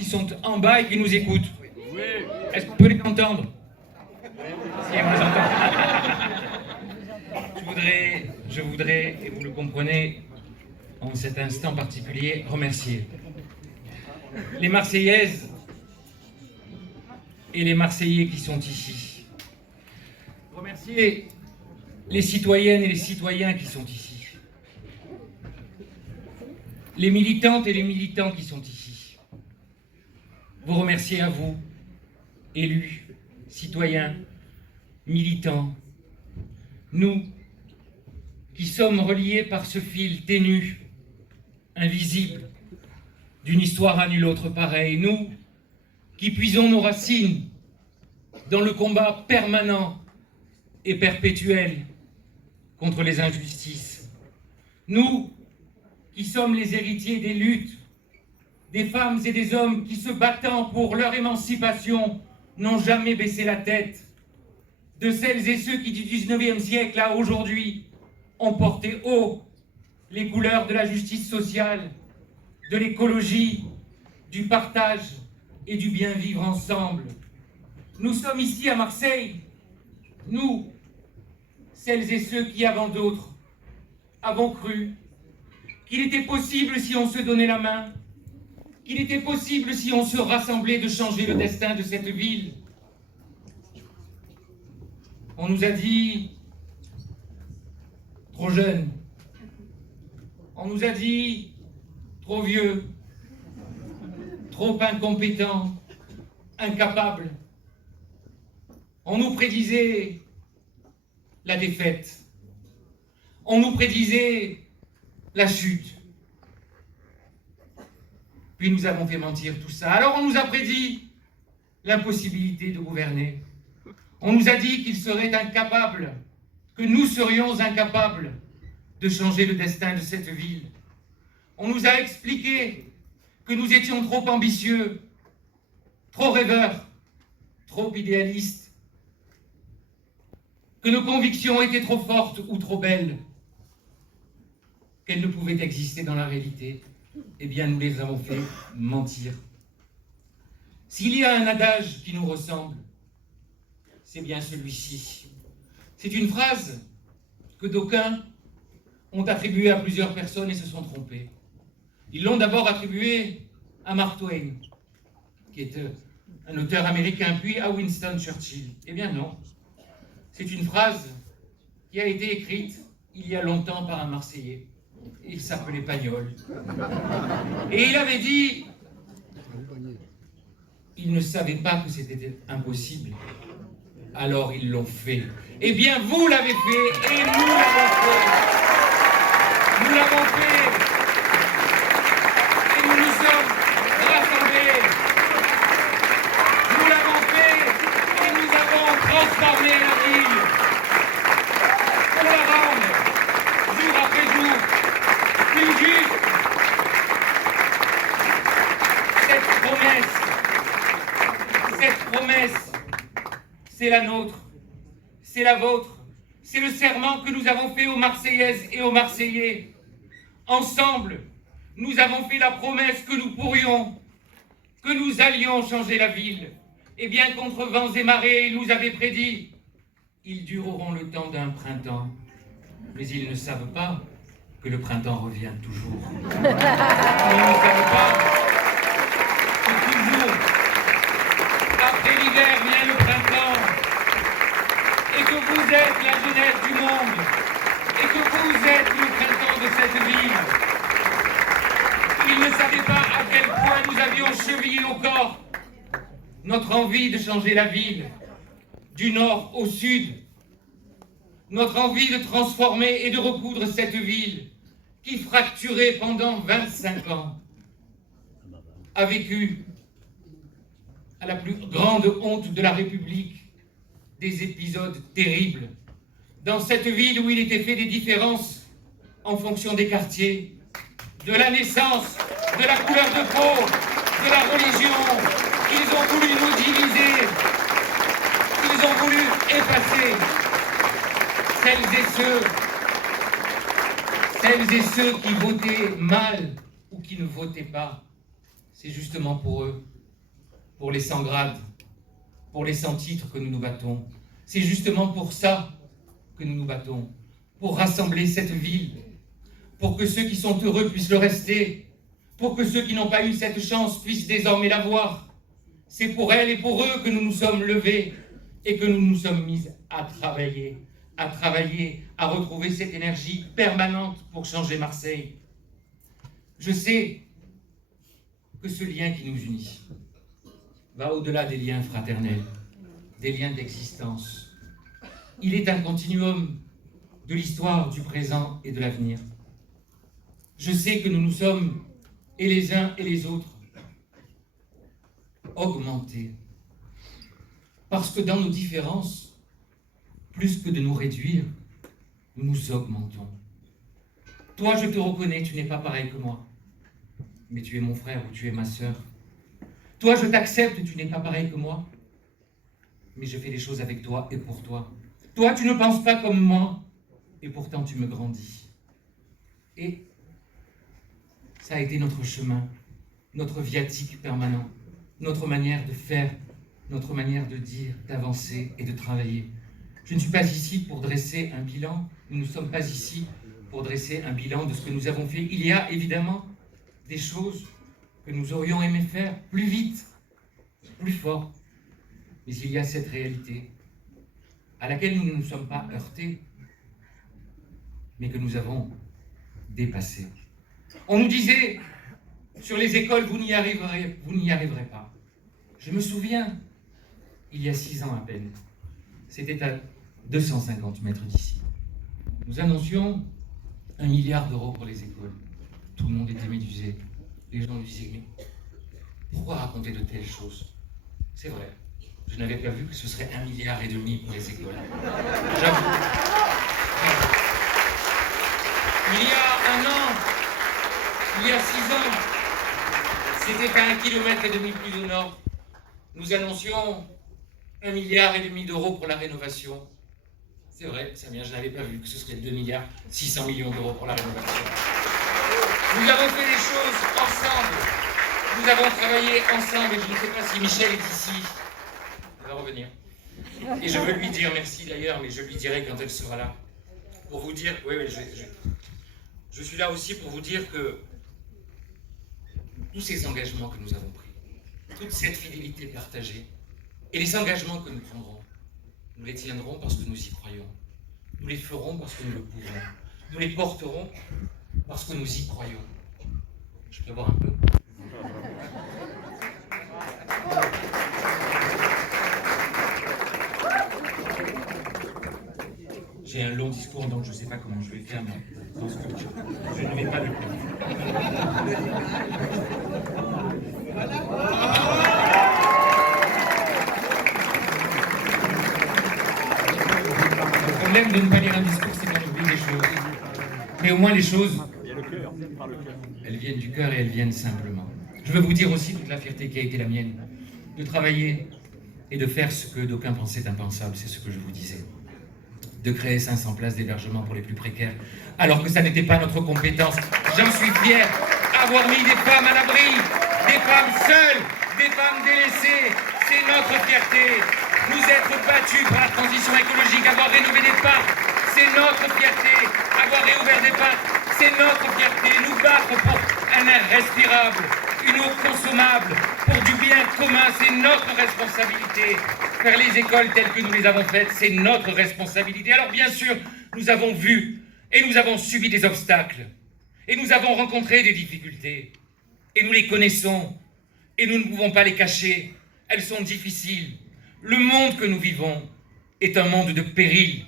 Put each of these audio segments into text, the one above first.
qui sont en bas et qui nous écoutent. Est-ce qu'on peut les entendre? Si, on les entend. Je voudrais, et vous le comprenez, en cet instant particulier, remercier les Marseillaises et les Marseillais qui sont ici. Remercier les citoyennes et les citoyens qui sont ici. Les militantes et les militants qui sont ici. Vous remercier à vous, élus, citoyens, militants, nous qui sommes reliés par ce fil ténu, invisible, d'une histoire à nulle autre pareille, nous qui puisons nos racines dans le combat permanent et perpétuel contre les injustices, nous qui sommes les héritiers des luttes, des femmes et des hommes qui, se battant pour leur émancipation, n'ont jamais baissé la tête, de celles et ceux qui, du 19e siècle à aujourd'hui, ont porté haut les couleurs de la justice sociale, de l'écologie, du partage et du bien vivre ensemble. Nous sommes ici à Marseille, nous, celles et ceux qui, avant d'autres, avons cru qu'il était possible, si on se donnait la main, qu'il était possible, si on se rassemblait, de changer le destin de cette ville. On nous a dit trop jeune, on nous a dit trop vieux, trop incompétent, incapable. On nous prédisait la défaite, on nous prédisait la chute. Puis nous avons fait mentir tout ça. Alors on nous a prédit l'impossibilité de gouverner. On nous a dit qu'ils seraient incapables, que nous serions incapables de changer le destin de cette ville. On nous a expliqué que nous étions trop ambitieux, trop rêveurs, trop idéalistes, que nos convictions étaient trop fortes ou trop belles, qu'elles ne pouvaient exister dans la réalité. Eh bien, nous les avons fait mentir. S'il y a un adage qui nous ressemble, c'est bien celui-ci. C'est une phrase que d'aucuns ont attribuée à plusieurs personnes et se sont trompés. Ils l'ont d'abord attribuée à Mark Twain, qui est un auteur américain, puis à Winston Churchill. Eh bien non. C'est une phrase qui a été écrite il y a longtemps par un Marseillais. Il s'appelait Pagnol. Et il avait dit, ils ne savaient pas que c'était impossible, alors ils l'ont fait. Eh bien, vous l'avez fait et nous l'avons fait. Nous l'avons fait et nous nous sommes rassemblés. Nous l'avons fait et nous avons transformé la ville pour la rendre, jour après jour, plus juste. Cette promesse, c'est la nôtre, c'est la vôtre, c'est le serment que nous avons fait aux Marseillaises et aux Marseillais. Ensemble, nous avons fait la promesse que nous pourrions, que nous allions changer la ville. Et bien contre vents et marées, ils nous avaient prédit, ils dureront le temps d'un printemps, mais ils ne savent pas que le printemps revient toujours. Ils ne savent pas que toujours, après l'hiver vient le printemps, et que vous êtes la jeunesse du monde, et que vous êtes le printemps de cette ville. Ils ne savaient pas à quel point nous avions chevillé au corps notre envie de changer la ville, du nord au sud, notre envie de transformer et de recoudre cette ville qui, fracturée pendant 25 ans, a vécu, à la plus grande honte de la République, des épisodes terribles. Dans cette ville où il était fait des différences en fonction des quartiers, de la naissance, de la couleur de peau, de la religion, ils ont voulu nous diviser, ils ont voulu effacer celles et ceux qui votaient mal ou qui ne votaient pas. C'est justement pour eux pour les 100 grades, pour les 100 titres que nous nous battons. C'est justement pour ça que nous nous battons, pour rassembler cette ville, pour que ceux qui sont heureux puissent le rester, pour que ceux qui n'ont pas eu cette chance puissent désormais l'avoir. C'est pour elles et pour eux que nous nous sommes levés et que nous nous sommes mis à travailler, à retrouver cette énergie permanente pour changer Marseille. Je sais que ce lien qui nous unit va au-delà des liens fraternels, des liens d'existence. Il est un continuum de l'histoire, du présent et de l'avenir. Je sais que nous nous sommes, et les uns et les autres, augmentés. Parce que dans nos différences, plus que de nous réduire, nous nous augmentons. Toi, je te reconnais, tu n'es pas pareil que moi. Mais tu es mon frère ou tu es ma sœur. Toi, je t'accepte, tu n'es pas pareil que moi. Mais je fais les choses avec toi et pour toi. Toi, tu ne penses pas comme moi. Et pourtant, tu me grandis. Et ça a été notre chemin, notre viatique permanent, notre manière de faire, notre manière de dire, d'avancer et de travailler. Je ne suis pas ici pour dresser un bilan. Nous ne sommes pas ici pour dresser un bilan de ce que nous avons fait. Il y a évidemment des choses que nous aurions aimé faire plus vite, plus fort. Mais il y a cette réalité à laquelle nous ne nous sommes pas heurtés, mais que nous avons dépassée. On nous disait, sur les écoles, vous n'y arriverez pas. Je me souviens, il y a 6 ans à peine, c'était à 250 mètres d'ici. Nous annoncions 1 milliard d'euros pour les écoles. Tout le monde était médusé. Les gens nous disaient, mais pourquoi raconter de telles choses? C'est vrai, je n'avais pas vu que ce serait 1,5 milliard pour les écoles. J'avoue. Il y a 1 an, il y a 6 ans, c'était à 1,5 km plus au nord. Nous annoncions 1,5 milliard d'euros pour la rénovation. C'est vrai, Samia, je n'avais pas vu que ce serait 2,6 milliards d'euros pour la rénovation. Nous avons fait les choses ensemble. Nous avons travaillé ensemble. Et je ne sais pas si Michel est ici. Elle va revenir. Et je veux lui dire merci d'ailleurs, mais je lui dirai quand elle sera là. Pour vous dire, oui, je suis là aussi pour vous dire que tous ces engagements que nous avons pris, toute cette fidélité partagée, et les engagements que nous prendrons, nous les tiendrons parce que nous y croyons. Nous les ferons parce que nous le pouvons. Nous les porterons parce que nous y croyons. Je peux boire un peu? J'ai un long discours, donc je ne sais pas comment je vais faire, mais je pense que je ne vais pas le faire. Le problème de ne pas lire un discours, c'est qu'on oublie des choses. Mais au moins les choses, elles viennent du cœur et elles viennent simplement. Je veux vous dire aussi toute la fierté qui a été la mienne, de travailler et de faire ce que d'aucuns pensaient impensable, c'est ce que je vous disais. De créer 500 places d'hébergement pour les plus précaires, alors que ça n'était pas notre compétence. J'en suis fier, avoir mis des femmes à l'abri, des femmes seules, des femmes délaissées, c'est notre fierté. Nous être battus pour la transition écologique, avoir rénové des parcs, c'est notre fierté. Avoir réouvert des parcs, c'est notre fierté. Nous battre pour un air respirable, une eau consommable, pour du bien commun, c'est notre responsabilité. Faire les écoles telles que nous les avons faites, c'est notre responsabilité. Alors bien sûr, nous avons vu et nous avons subi des obstacles. Et nous avons rencontré des difficultés. Et nous les connaissons. Et nous ne pouvons pas les cacher. Elles sont difficiles. Le monde que nous vivons est un monde de péril,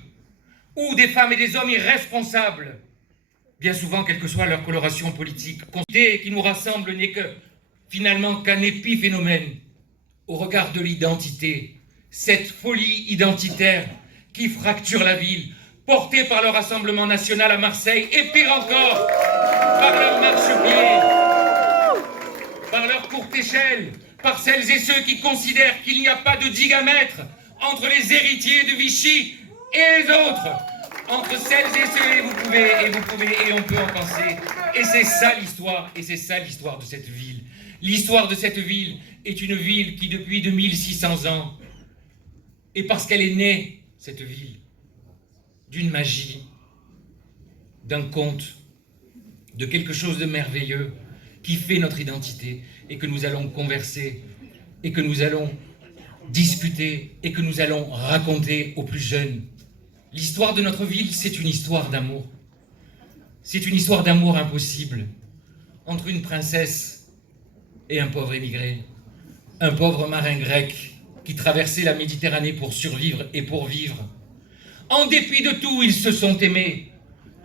où des femmes et des hommes irresponsables, bien souvent, quelle que soit leur coloration politique, qui nous rassemble n'est que, finalement, qu'un épiphénomène au regard de l'identité, cette folie identitaire qui fracture la ville, portée par le Rassemblement national à Marseille, et pire encore, par leur marchepied, par leur courte échelle, par celles et ceux qui considèrent qu'il n'y a pas de digue à mettre entre les héritiers de Vichy et les autres, entre celles et ceux, et on peut en penser. Et c'est ça l'histoire de cette ville. L'histoire de cette ville est une ville qui, depuis 2600 ans, et parce qu'elle est née, cette ville, d'une magie, d'un conte, de quelque chose de merveilleux qui fait notre identité et que nous allons converser et que nous allons discuter et que nous allons raconter aux plus jeunes. L'histoire de notre ville, c'est une histoire d'amour. C'est une histoire d'amour impossible entre une princesse et un pauvre émigré, un pauvre marin grec qui traversait la Méditerranée pour survivre et pour vivre. En dépit de tout, ils se sont aimés.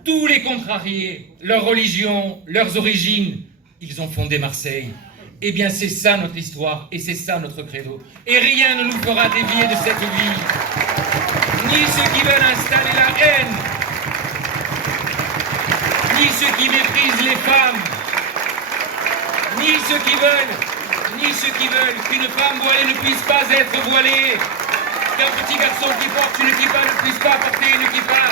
Tous les contrariés, leur religion, leurs origines, ils ont fondé Marseille. Eh bien, c'est ça notre histoire et c'est ça notre credo. Et rien ne nous fera dévier de cette vie. Ni ceux qui veulent installer la haine, ni ceux qui méprisent les femmes, ni ceux qui veulent qu'une femme voilée ne puisse pas être voilée, qu'un petit garçon qui porte une kippa ne puisse pas porter une kippa,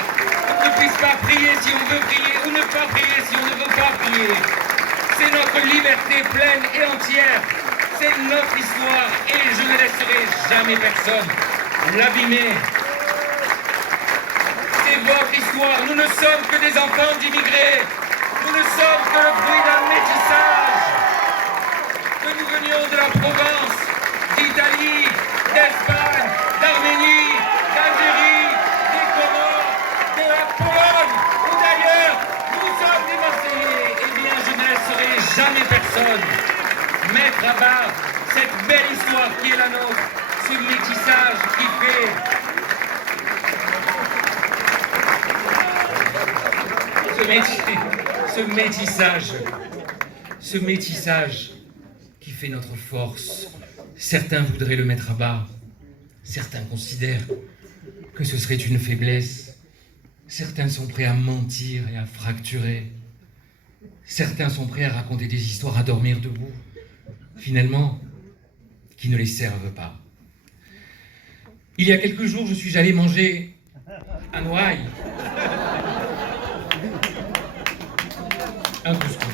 qu'on ne puisse pas prier si on veut prier ou ne pas prier si on ne veut pas prier. C'est notre liberté pleine et entière, c'est notre histoire et je ne laisserai jamais personne l'abîmer. C'est votre histoire, nous ne sommes que des enfants d'immigrés, nous ne sommes que le fruit d'un métissage. Que nous venions de la Provence, d'Italie, d'Espagne, d'Arménie, d'Algérie, des Comores, de la Pologne ou d'ailleurs, nous sommes des Marseillais. Eh bien, je ne laisserai jamais personne mettre à bas cette belle histoire qui est la nôtre, ce métissage qui fait ce métissage qui fait notre force. Certains voudraient le mettre à bas, certains considèrent que ce serait une faiblesse, certains sont prêts à mentir et à fracturer, certains sont prêts à raconter des histoires à dormir debout, finalement, qui ne les servent pas. Il y a quelques jours, je suis allé manger à Noailles un couscous.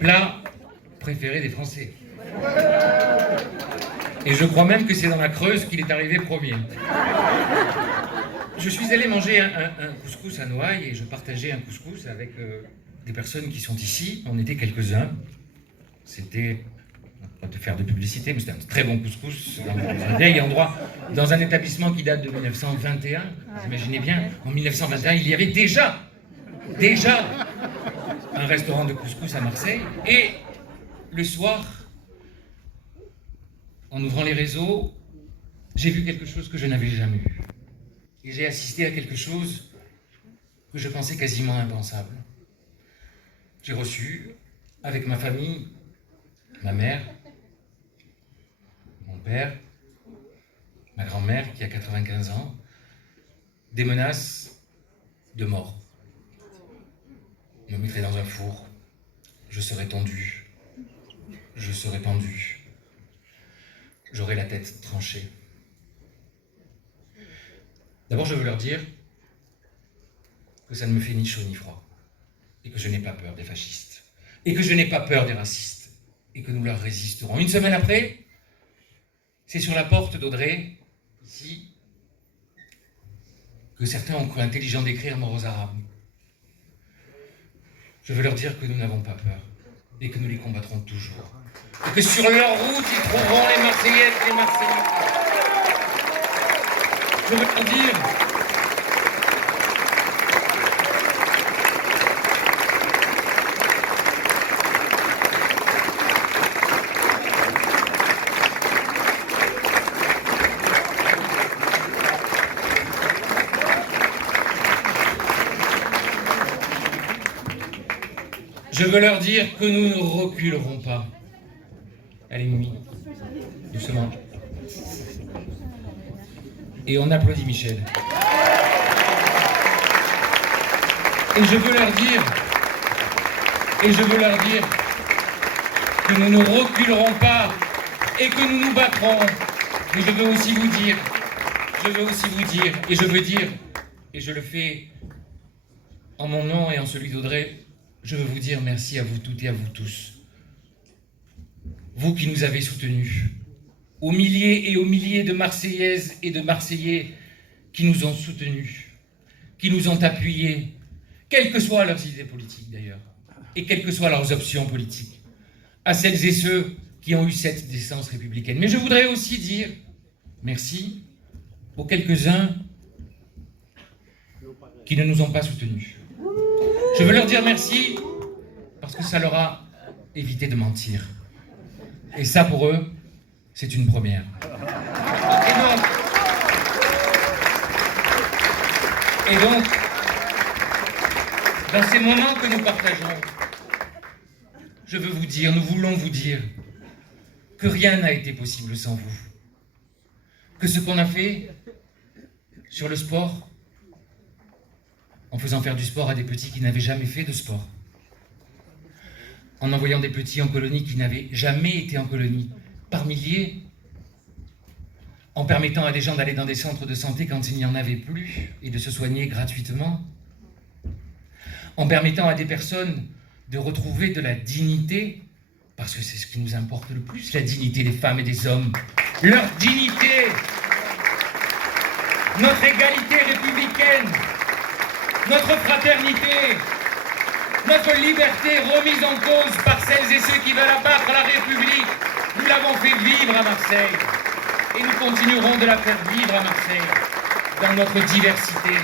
Plat préféré des Français. Et je crois même que c'est dans la Creuse qu'il est arrivé premier. Je suis allé manger un couscous à Noailles et je partageais un couscous avec des personnes qui sont ici. On était quelques-uns. C'était, pas de faire de publicité, mais c'était un très bon couscous dans un vieil endroit, dans un établissement qui date de 1921. Vous imaginez bien, en 1921, il y avait déjà un restaurant de couscous à Marseille. Et le soir, en ouvrant les réseaux, j'ai vu quelque chose que je n'avais jamais vu. Et j'ai assisté à quelque chose que je pensais quasiment impensable. J'ai reçu, avec ma famille, ma mère, mon père, ma grand-mère qui a 95 ans, des menaces de mort. On me mettrait dans un four, je serais tendu, je serais pendu, j'aurais la tête tranchée. D'abord, je veux leur dire que ça ne me fait ni chaud ni froid, et que je n'ai pas peur des fascistes, et que je n'ai pas peur des racistes, et que nous leur résisterons. Une semaine après, c'est sur la porte d'Audrey, ici, que certains ont cru intelligent d'écrire mort aux Arabes. Je veux leur dire que nous n'avons pas peur, et que nous les combattrons toujours. Et que sur leur route, ils trouveront les Marseillaises et les Marseillais. Je veux leur dire que nous ne reculerons pas. Allez, nuit, doucement. Et on applaudit Michel. Et je veux leur dire que nous ne reculerons pas et que nous nous battrons. Mais je veux aussi vous dire je veux aussi vous dire, et je veux dire, et je le fais en mon nom et en celui d'Audrey, je veux vous dire merci à vous toutes et à vous tous. Vous qui nous avez soutenus, aux milliers et aux milliers de Marseillaises et de Marseillais qui nous ont soutenus, qui nous ont appuyés, quelles que soient leurs idées politiques d'ailleurs, et quelles que soient leurs options politiques, à celles et ceux qui ont eu cette décence républicaine. Mais je voudrais aussi dire merci aux quelques-uns qui ne nous ont pas soutenus. Je veux leur dire merci parce que ça leur a évité de mentir. Et ça, pour eux, c'est une première. Et donc, dans ces moments que nous partageons, je veux vous dire, nous voulons vous dire que rien n'a été possible sans vous. Que ce qu'on a fait sur le sport, en faisant faire du sport à des petits qui n'avaient jamais fait de sport, en envoyant des petits en colonie qui n'avaient jamais été en colonie, par milliers, en permettant à des gens d'aller dans des centres de santé quand il n'y en avait plus et de se soigner gratuitement, en permettant à des personnes de retrouver de la dignité, parce que c'est ce qui nous importe le plus, la dignité des femmes et des hommes, leur dignité, notre égalité républicaine, notre fraternité, notre liberté remise en cause par celles et ceux qui veulent abattre la République. Nous l'avons fait vivre à Marseille et nous continuerons de la faire vivre à Marseille dans notre diversité.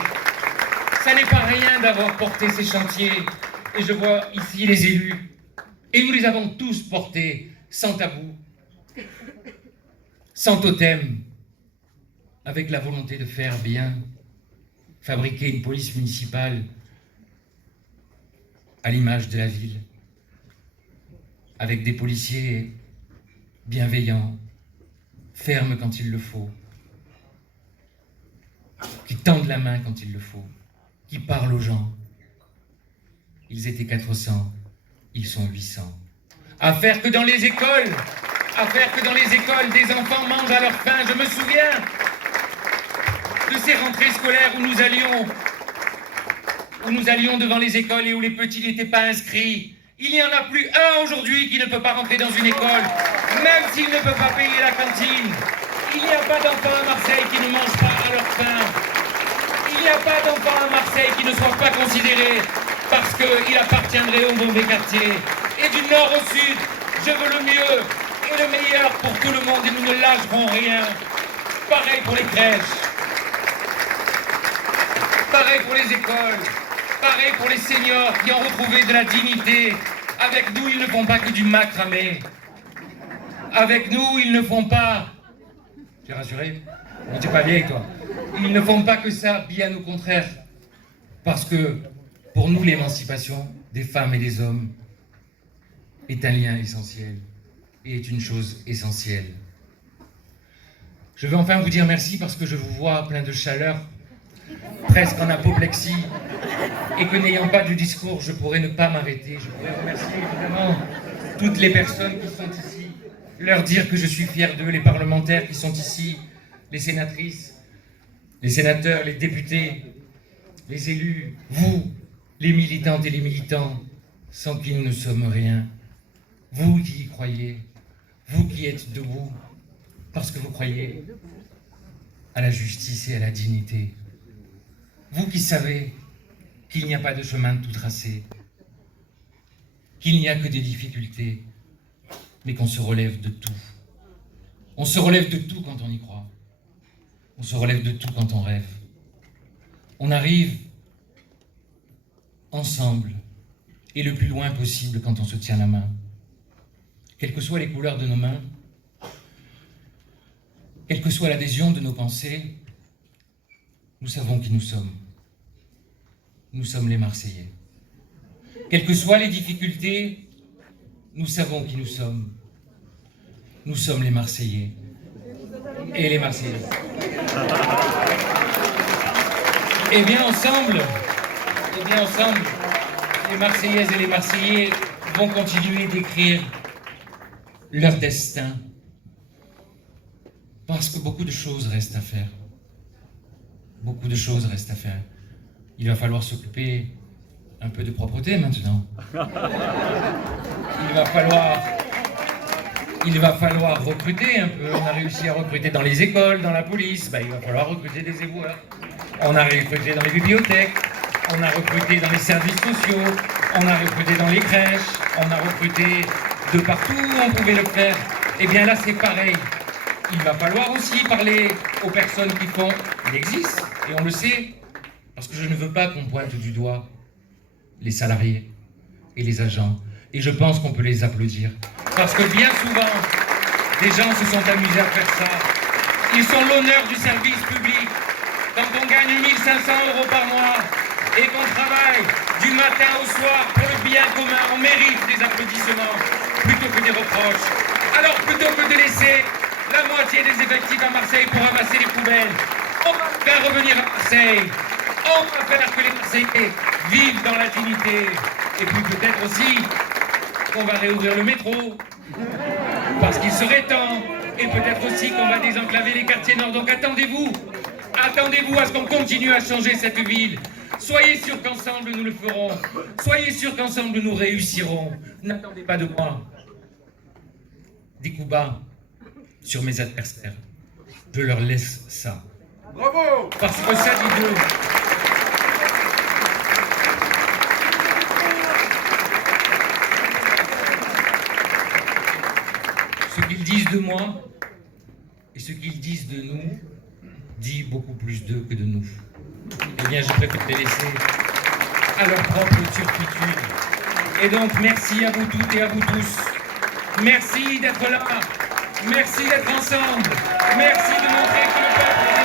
Ça n'est pas rien d'avoir porté ces chantiers et je vois ici les élus et nous les avons tous portés sans tabou, sans totem, avec la volonté de faire bien, fabriquer une police municipale à l'image de la ville, avec des policiers bienveillants, fermes quand il le faut, qui tendent la main quand il le faut, qui parlent aux gens. Ils étaient 400, ils sont 800. À faire que dans les écoles, des enfants mangent à leur faim. Je me souviens de ces rentrées scolaires où nous allions devant les écoles et où les petits n'étaient pas inscrits. Il n'y en a plus un aujourd'hui qui ne peut pas rentrer dans une école, même s'il ne peut pas payer la cantine. Il n'y a pas d'enfants à Marseille qui ne mangent pas à leur faim. Il n'y a pas d'enfants à Marseille qui ne soient pas considérés parce qu'ils appartiendraient au mauvais quartier. Et du nord au sud, je veux le mieux et le meilleur pour tout le monde et nous ne lâcherons rien. Pareil pour les crèches. Pareil pour les écoles, pareil pour les seniors qui ont retrouvé de la dignité. Avec nous, ils ne font pas que du macramé. Avec nous, ils ne font pas... Tu es rassuré? On t'es pas vieille, toi. Ils ne font pas que ça, bien au contraire. Parce que, pour nous, l'émancipation des femmes et des hommes est un lien essentiel et est une chose essentielle. Je veux enfin vous dire merci parce que je vous vois plein de chaleur, presque en apoplexie, et que n'ayant pas de discours, je pourrais ne pas m'arrêter. Je pourrais remercier évidemment toutes les personnes qui sont ici, leur dire que je suis fier d'eux, les parlementaires qui sont ici, les sénatrices, les sénateurs, les députés, les élus, vous, les militantes et les militants, sans qui nous ne sommes rien. Vous qui y croyez, vous qui êtes debout, parce que vous croyez à la justice et à la dignité. Vous qui savez qu'il n'y a pas de chemin tout tracé, qu'il n'y a que des difficultés, mais qu'on se relève de tout. On se relève de tout quand on y croit. On se relève de tout quand on rêve. On arrive ensemble et le plus loin possible quand on se tient la main. Quelles que soient les couleurs de nos mains, quelle que soit l'adhésion de nos pensées, nous savons qui nous sommes. Nous sommes les Marseillais. Quelles que soient les difficultés, nous savons qui nous sommes. Nous sommes les Marseillais et les Marseillaises. Et bien ensemble, les Marseillaises et les Marseillais vont continuer d'écrire leur destin. Parce que beaucoup de choses restent à faire. beaucoup de choses restent à faire. Il va falloir s'occuper un peu de propreté maintenant. Il va falloir recruter un peu. On a réussi à recruter dans les écoles, dans la police. Il va falloir recruter des éboueurs. On a recruté dans les bibliothèques. On a recruté dans les services sociaux. On a recruté dans les crèches. On a recruté de partout où on pouvait le faire. Eh bien là, c'est pareil. Il va falloir aussi parler aux personnes qui font. Il existe, et on le sait, parce que je ne veux pas qu'on pointe du doigt les salariés et les agents. Et je pense qu'on peut les applaudir. Parce que bien souvent, des gens se sont amusés à faire ça. Ils sont l'honneur du service public. Quand on gagne 1 500 € par mois et qu'on travaille du matin au soir pour le bien commun, on mérite des applaudissements plutôt que des reproches. Alors plutôt que de laisser la moitié des effectifs à Marseille pour ramasser les poubelles, on va faire revenir à Marseille. On va faire que les Marseillais vivent dans la dignité. Et puis peut-être aussi qu'on va réouvrir le métro, parce qu'il serait temps. Et peut-être aussi qu'on va désenclaver les quartiers nord. Donc attendez-vous à ce qu'on continue à changer cette ville. Soyez sûrs qu'ensemble nous le ferons. Soyez sûrs qu'ensemble nous réussirons. N'attendez pas de moi des coups bas sur mes adversaires. Je leur laisse ça. Bravo! Parce que ça dit d'eux. Ce qu'ils disent de moi et ce qu'ils disent de nous dit beaucoup plus d'eux que de nous. Eh bien, je préfère les laisser à leur propre turpitude. Et donc, merci à vous toutes et à vous tous. Merci d'être là. Merci d'être ensemble. Merci de montrer que le peuple est